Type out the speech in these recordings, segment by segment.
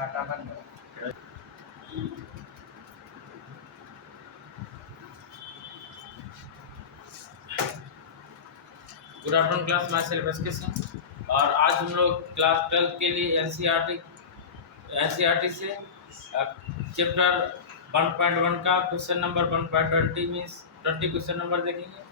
Good afternoon class, myself SK Singh. और आज हम लोग क्लास 12 के लिए एनसीईआरटी से चैप्टर 1.1 का question number 1.20 means 20 question number देखेंगे।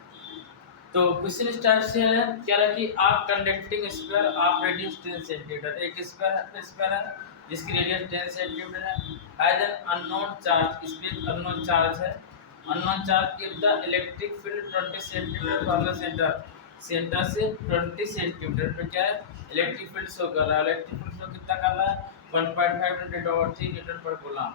तो क्वेश्चन स्टार्ट से है, क्या रहा कि आप conducting square of radius 10 centimetre, एक स्क्वायर है जिसकी रेडियस 10 सेंटीमीटर है, एज एन अननोन चार्ज, इसमें अननोन चार्ज है। Unknown charge if the electric field 20 centimetre from the centre से 20 सेंटीमीटर पे क्या है इलेक्ट्रिक फील्ड शो कर रहा है। इलेक्ट्रिक फील्ड शो कितना कर रहा है 1.5 × 10⁻³ newton per coulomb.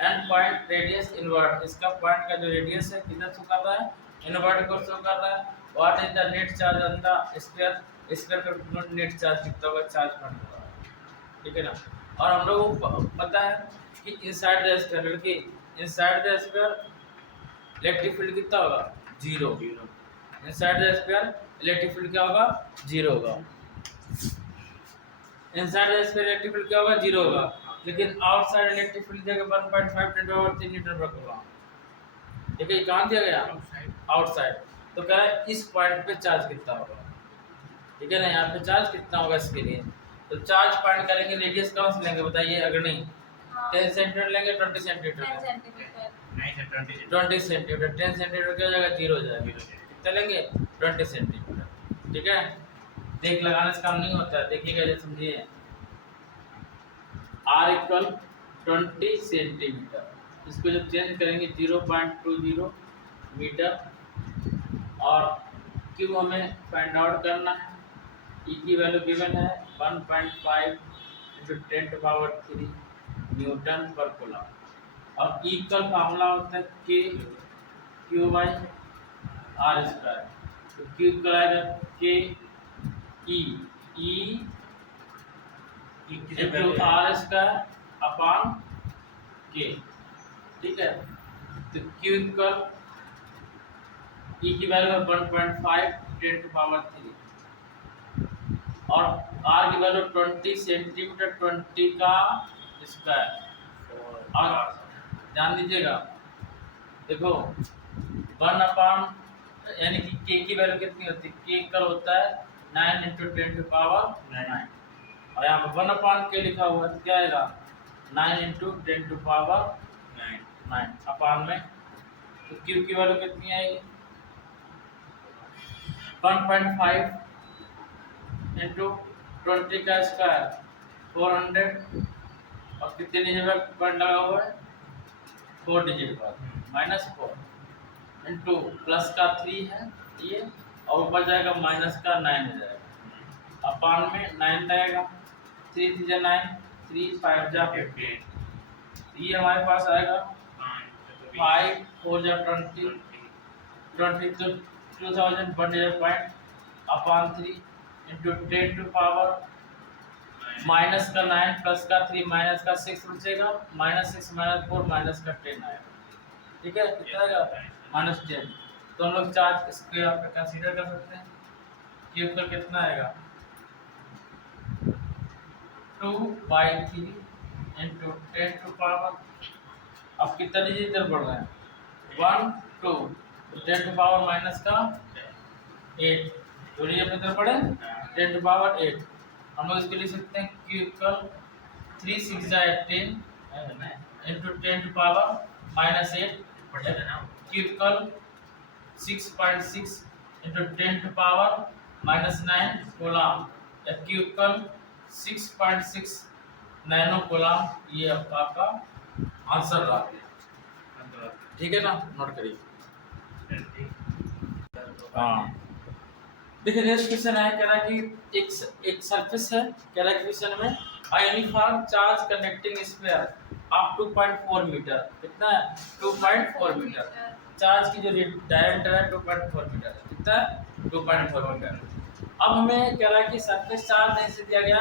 And point radius invert, इसका पॉइंट का जो रेडियस है कितना शो कर रहा है इनवर्ट को शो कर रहा है। What is the net charge on the square का नेट चार्ज कितना होगा, चार्ज पॉइंट होगा, ठीक है ना। और हम लोगों को पता है कि इनसाइड द स्क्वायर कि inside the square electric field कितना होगा 0। Inside the square electric field क्या होगा 0 होगा। Inside the square electric field क्या होगा 0 होगा, लेकिन आउटसाइड इलेक्ट्रिक फील्ड देगा 1.5 × 10⁻³ न्यूटन पर कूलम। ठीक है, कहां दिया गया आउटसाइड। तो कह रहा है इस पॉइंट पे चार्ज कितना होगा, ठीक है ना। यहाँ पे चार्ज कितना होगा इसके लिए, तो चार्ज पॉइंट करेंगे, रेडियस कौन से लेंगे बताइए, अग्नि 10 सेंटीमीटर लेंगे 20 सेंटीमीटर 20 सेंटीमीटर 10 सेंटीमीटर क्या हो जाएगा 0 हो जाएगा, कितना लेंगे 20 सेंटीमीटर, ठीक है। देख लगाने से काम नहीं होता है, देखिएगा जैसे समझिए R = 20 सेंटीमीटर, इसको जब चेंज करेंगे 0.20 मीटर, और Q हमें फाइंड आउट करना है। E की वैल्यू गिवन है 1.5 × 10⁻³ न्यूटन पर कूलम। और E का फार्मूला होता है Q/r²। तो Q का आएगा K/r²/K, ठीक है। तो Q का E की वैल्यू है 1.5 × 10⁻³ और R की वैल्यू 20 सेंटीमीटर 20 का स्क्वायर। और ध्यान दीजिएगा, देखो 1 यानी कि K की वैल्यू कितनी होती है, K का होता है 9 × 10⁹ और यहाँ पर 1/K लिखा हुआ है, तो क्या आएगा 9 × 10⁹ अपान में। तो Q की वैल्यू कितनी आएगी 1.5 × 20 का स्क्वायर 400, और कितने डिजिट पर पॉइंट लगा हुआ है 4 डिजिट पर, -4 इंटू प्लस का 3 है ये, और ऊपर जाएगा माइनस का 9 हो जाएगा, अपान में 9 रहेगा, 3 × 9 3 5 × 15, ये हमारे पास आएगा 5 4 × 20 तो 2000 point upon 3 into 10 to power minus का 9 प्लस का 3 माइनस का 6 बचेगा, -6 -4 माइनस का 10 आएगा, ठीक है। कितना आएगा -10। तो हम लोग चार्ज इसको यहाँ पे कंसीडर कर सकते हैं। क्यूब का कितना आएगा 2/3 इंटू 10 टू पावर, अब कितना डिजिट इधर बढ़ रहा है 1 2, 10 टू पावर माइनस का 8, तो ये इधर बढ़े 10 टू पावर 8। हम लोग इसको लिख सकते हैं Q = 3 6 10 into 10 to power -8, Q = 6.6 into 10 to power -9 coulomb, या Q = 6.6 नैनो कूलम। ये आपका आंसर रहा, ठीक है ना, नोट करिए। हाँ, देखिए नेक्स्ट क्वेश्चन है, कह रहा है कि एक सरफेस है, कह रहा है क्वेश्चन में a uniform charge connecting sphere आप 2.4 मीटर, कितना है 2.4 मीटर, चार्ज की जो डायमीटर है 2.4 मीटर, कितना है 2.4 मीटर। अब हमें कह रहा है कि सरफेस चार्ज डेंसिटी दिया गया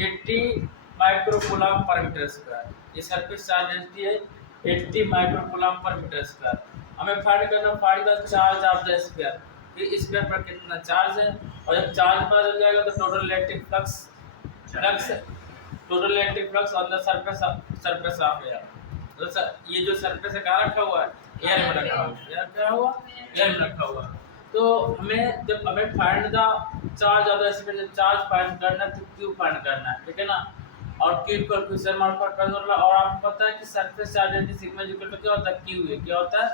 80 माइक्रोकूलम पर मीटर स्क्वायर, ये सरफेस चार्ज डेंसिटी है 80 माइक्रोकूलम पर मीटर स्क्वायर। हमें फाइंड करना find the charge of the sphere, कि स्फीयर पर कितना चार्ज है, और जब चार्ज पता चल जाएगा तो total electric flux total electric flux on the surface of air. तो ये जो सरफेस है कहाँ रखा हुआ है? एयर में रखा हुआ है। एयर क्या हुआ? एयर में रखा हुआ है। तो हमें find the charge of the space, charge find करना है तो क्यू फाइंड करना है, ठीक है ना। और क्यू इक्वल टू सर मार्फत करना। और आपको पता है कि surface charge density sigma equal to क्या होता है? क्यू है। क्या होता है?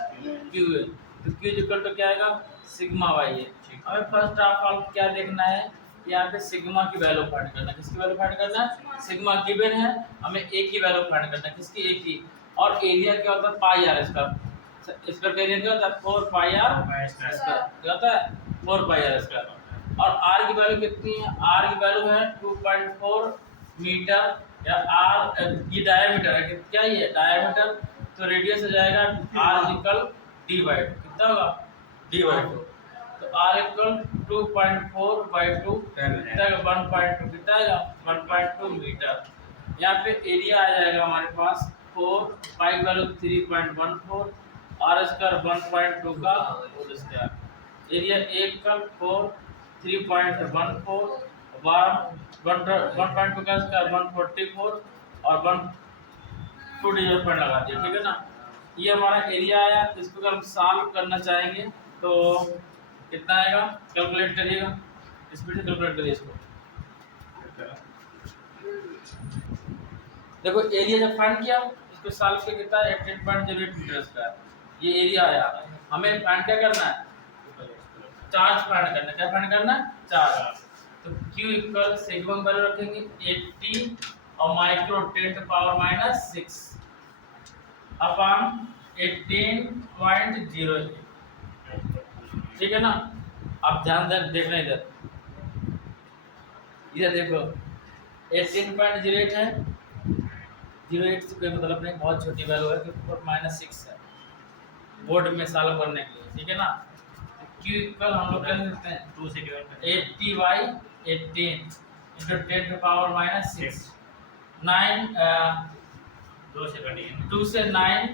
क्यू है। तो क्यू इक्वल टू क्या आएगा? सिग्मा वाई है। हमें फर्स्ट ऑफ ऑल क्या देखना है? यहाँ पे सिग्मा की वैल्यू फाइंड करना है। किसकी वैल्यू फाइंड करना है? सिग्मा गिवन है, हमें ए की वैल्यू फाइंड करना है। किसकी? ए की। और एरिया क्या होता है? पाई आर स्क्वायर। इसका एरिया क्या होता है? 4 पाई आर स्क्वायर। क्या होता है? 4 पाई आर स्क्वायर। और आर की वैल्यू कितनी है? आर की वैल्यू है 2.4 मीटर, या आर ये डायमीटर है। क्या ये डायमीटर? तो रेडियस हो जाएगा आर इक्वल डी बाई 2। कितना होगा? D by 2। तो आर इक्वल 2.4 बाई 2 कितना? 1.2 कितना आएगा? 1.2 मीटर। यहाँ पे एरिया आ जाएगा हमारे पास 4 पाई वैल्यू 3.14, आर स्क्वायर 1.2 का होल स्क्वायर। एरिया एक का 4 3.14 1.2 का स्क्वायर 144 और 1 2 डिजिट पॉइंट लगा दिया, ठीक है ना। ये हमारा एरिया आया। इसको अगर हम सॉल्व करना चाहेंगे तो कितना आएगा? कैलकुलेट करिएगा, स्पीड से कैलकुलेट करिए इसको। देखो एरिया जब फाइंड किया, इसको सॉल्व किया, कितना है? 18.08 मीटर स्क्वायर। ये एरिया आया। हमें फाइंड क्या करना है? चार्ज फाइंड करना है। क्या फाइंड करना है? चार्ज। तो Q इक्वल सिग्मा वैल्यू रखेंगे 80 और माइक्रो 10⁻⁻6 अपॉन 18.08, ठीक है ना। आप ध्यान दें, देखना इधर देखो 18.08 है। 08 से कोई मतलब नहीं, बहुत छोटी वैल्यू है क्योंकि -6 है बोर्ड में सॉल्व करने के लिए, ठीक है ना। Q इक्वल हम लोग कर सकते हैं 2 से डिवाइड करके 80 बाई 18 into 10⁻⁻6 9 2 से कटिए 2 से 9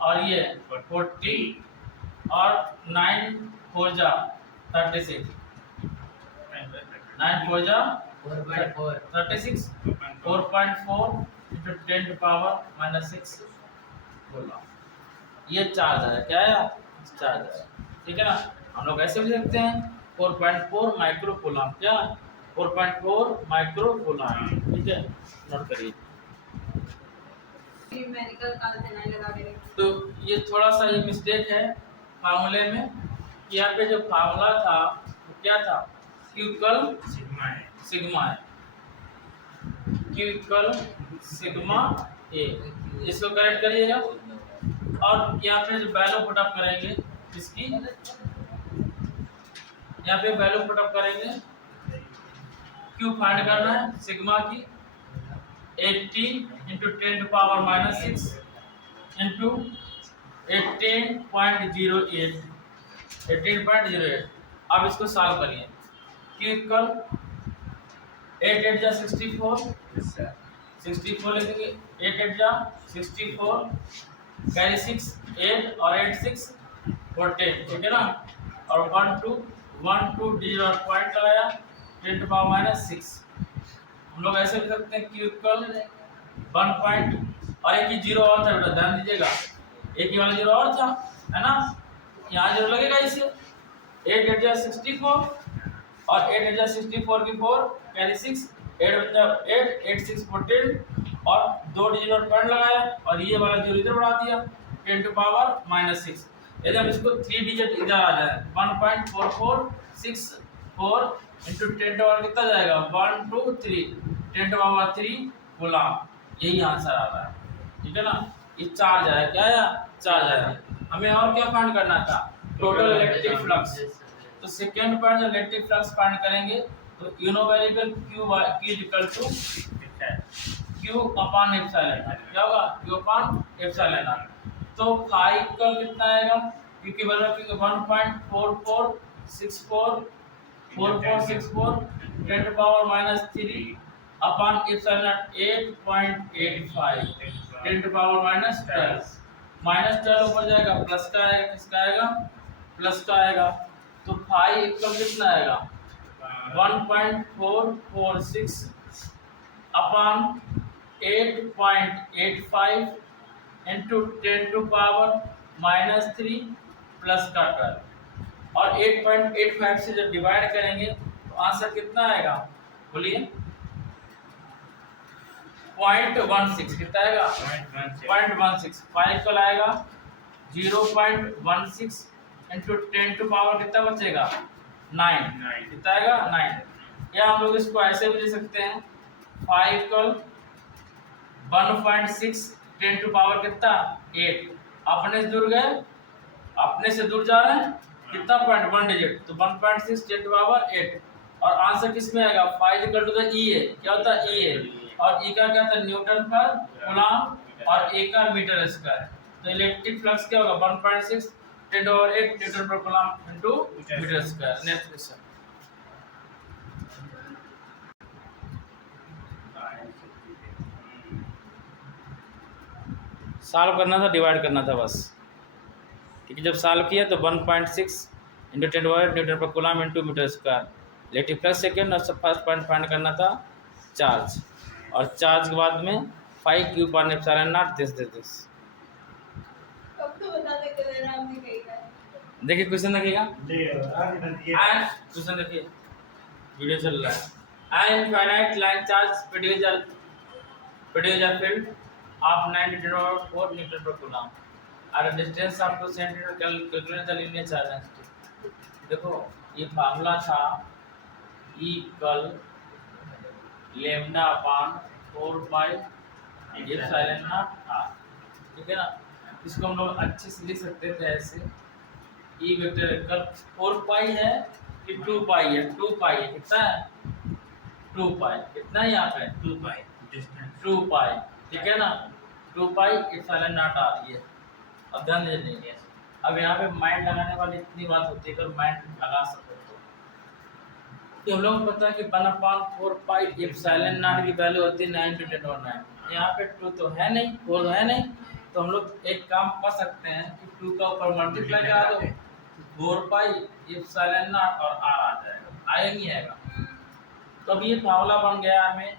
और ये 40 और 9 4 जा 36 9 4 जा 36 4.4 into 10⁻⁻6 बोला। ये चार्ज है। क्या है? चार्ज है, ठीक है ना। हम लोग ऐसे भी लिखते हैं 4.4 माइक्रो कूलम। क्या? 4.4 माइक्रो कूलम, ठीक है। नोट करिए। तो ये थोड़ा सा ये मिस्टेक है फार्मूले में कि यहाँ पे जो फार्मूला था वो क्या था? Q इक्वल सिग्मा है। Q इक्वल सिग्मा ए। इसको करेक्ट करिएगा। और यहाँ पे जो वैल्यू पुट अप करेंगे इसकी, यहाँ पे वैल्यू पुट अप करेंगे। Q फाइंड करना है सिग्मा की 80 into 10⁻⁻6 into 18.08 18.08। अब इसको सॉल्व करिए। Q इक्वल 8 8 जा 64 64 लिखेंगे। 8 8 जा 64 कैरी 6 8 और 8 6 14, ठीक है ना। और 1 2 डिजिट और पॉइंट लगाया 10⁻⁻6। हम लोग ऐसे लिख सकते हैं Q इक्वल 1 पॉइंट और एक ही जीरो और था बेटा, ध्यान दीजिएगा। एक ही वाला जीरो और था, है ना। यहाँ जीरो लगेगा इसे। 8 8 जा 64 और 8 8 जा 64 की 4 कैरी 6 8 8 8 6 14 और 2 डिजिट और पॉइंट लगाया और ये वाला जीरो इधर बढ़ा दिया 10⁻⁻6। यदि हम इसको 3 डिजिट इधर आ जाए 1.4464 into 10 कितना जाएगा? 1 2 3 10⁻³ कूलम। यही आंसर आ रहा है, ठीक है ना। ये चार्ज है। क्या है? चार्ज है। हमें और क्या फाइंड करना था? Total electric flux. तो सेकंड पॉइंट जो इलेक्ट्रिक फ्लक्स फाइंड करेंगे तो you know variable Q equal to Q upon epsilon. क्या होगा? Q upon epsilon. तो फाई इक्वल कितना आएगा? Q की वैल्यू 1.4464 10⁻³ अपॉन एप्सिलॉन 8.85 10⁻⁻12 -12 ऊपर जाएगा प्लस का आएगा। किसका आएगा? प्लस का आएगा। तो फाई इक्वल कितना आएगा? 1.446 अपॉन 8.85 इंटू 10⁻³ प्लस का 12 और 8.85 से जब डिवाइड करेंगे तो आंसर कितना आएगा बोलिए 0.16 कितना आएगा 0.16 5 कल आएगा 0.16 इंटू 10⁻³ कितना बचेगा 9 कितना आएगा 9 या हम लोग इसको ऐसे भी लिख सकते हैं 5 कल 1.6 10⁻³ कितना 8 अपने से दूर गए अपने से दूर जा रहे हैं कितना पॉइंट 1 डिजिट तो 1.6 10⁻8 और आंसर किस में आएगा 5 इक्वल टू द ई है क्या होता है ई है और ई का क्या था न्यूटन पर कूलम और ए का मीटर स्क्वायर तो इलेक्ट्रिक फ्लक्स क्या होगा 1.6 10⁸ newton per coulomb into metre square next question solve करना था डिवाइड करना था बस ठीक है जब सॉल्व किया तो 1.6 into 10⁻8 newton per coulomb into metre square electric flux second और फर्स्ट पॉइंट फाइंड करना था चार्ज और चार्ज के बाद में 5 Q पर एप्सिलॉन नॉट दिस देखिए क्वेश्चन देखिएगा एंड क्वेश्चन देखिए वीडियो चल रहा है and infinite line charge producer field of 9.4 Newton per coulomb at a distance of 2 cm calculate the linear charge density देखो ये फार्मूला था E equal lambda upon 4 pi epsilon not r ठीक है ना इसको हम लोग अच्छे से लिख सकते थे ऐसे E वेक्टर इक्वल 4 पाई है कि 2 पाई है 2 पाई है कितना है 2 पाई कितना है यहाँ पे 2 पाई डिस्टेंस 2 पाई ठीक है ना 2 पाई एप्सिलॉन नॉट r ये अब ध्यान दीजिए अब यहाँ पे माइंड लगाने वाली इतनी बात होती है अगर माइंड लगा सको तो हम लोग को पता है कि 1/4 पाई एप्सिलॉन नॉट की वैल्यू होती है 9 × 10⁻⁹ यहाँ पे 2 तो है नहीं 4 है नहीं तो हम लोग एक काम कर सकते हैं कि 2 का ऊपर मल्टीप्लाई करा दो 4 पाई एप्सिलॉन नॉट और r आ जाएगा आएगा नहीं आएगा तो अब ये फार्मूला बन गया हमें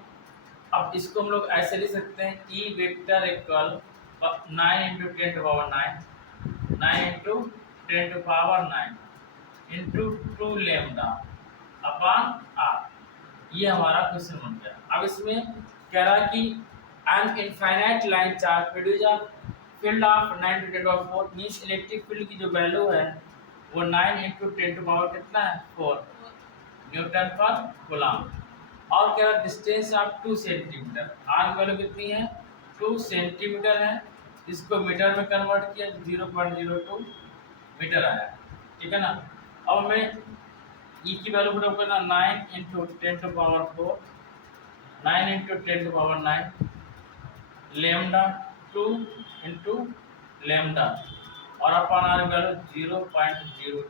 अब इसको हम लोग ऐसे लिख सकते हैं E vector equal 9 × 10⁻9 into 2 lambda upon r ये हमारा क्वेश्चन बन गया अब इसमें कह रहा है कि an infinite line charge producer field of 9 × 10⁻⁴ means electric field की जो वैल्यू है वो 9 × 10⁻⁴ कितना है 4 न्यूटन पर कूलम और क्या डिस्टेंस ऑफ 2 सेंटीमीटर r की वैल्यू कितनी है 2 सेंटीमीटर है इसको मीटर में कन्वर्ट किया 0.02 मीटर आया ठीक है ना अब मैं E की वैल्यू पुट अप करना 9 × 10⁻⁴ 9 × 10⁻9 लैम्डा 2 × लैम्डा और अपॉन r वैल्यू 0.02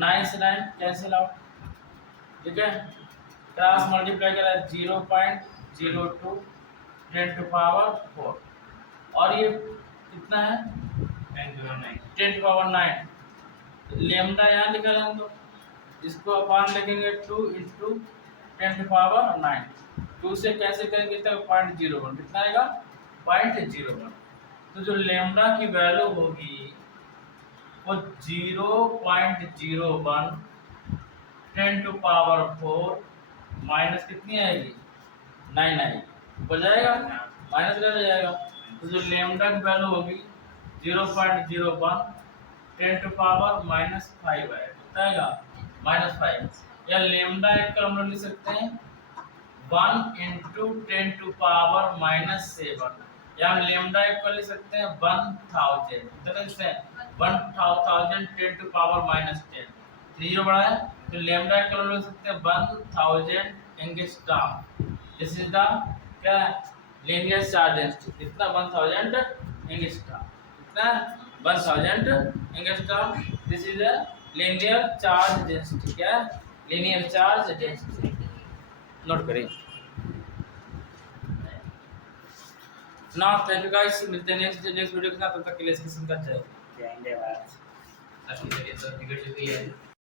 9 से 9 कैंसिल आउट ठीक है क्रॉस मल्टीप्लाई करा 0.02 10⁻⁴ और ये कितना है 10⁻9 लैम्डा यहाँ लिखा है हम लोग इसको अपॉन लिखेंगे 2 × 10⁻9 2 से कैसे करेंगे तक 0.01 कितना आएगा 0.01 तो जो लैम्डा की वैल्यू होगी वो 0.01 10⁻⁴ माइनस कितनी आएगी 9 आएगी हो जाएगा माइनस कर जाएगा तो जो लैम्डा की वैल्यू होगी 0.01 10⁻−5 आएगा कितना आएगा -5 या लैम्डा एक का हम लोग लिख सकते हैं 1 × 10⁻−7 या हम लैम्डा एक का लिख सकते हैं 1000 कितना लिखते हैं 1000 10⁻−10 0 बड़ा है तो लैम्डा एक का हम लोग लिख सकते हैं 1000 एंगस्ट्रॉम दिस इज द क्या लीनियर चार्ज डेंसिटी कितना 1000 एंगस्ट्रॉम कितना 1000 angstrom this is a linear charge density क्या लीनियर चार्ज डेंसिटी नोट करें नाउ थैंक यू गाइस मिलते हैं नेक्स्ट वीडियो के साथ तब तक के लिए सेशन का जय हिंद आज की वीडियो तो बिगड़ चुकी है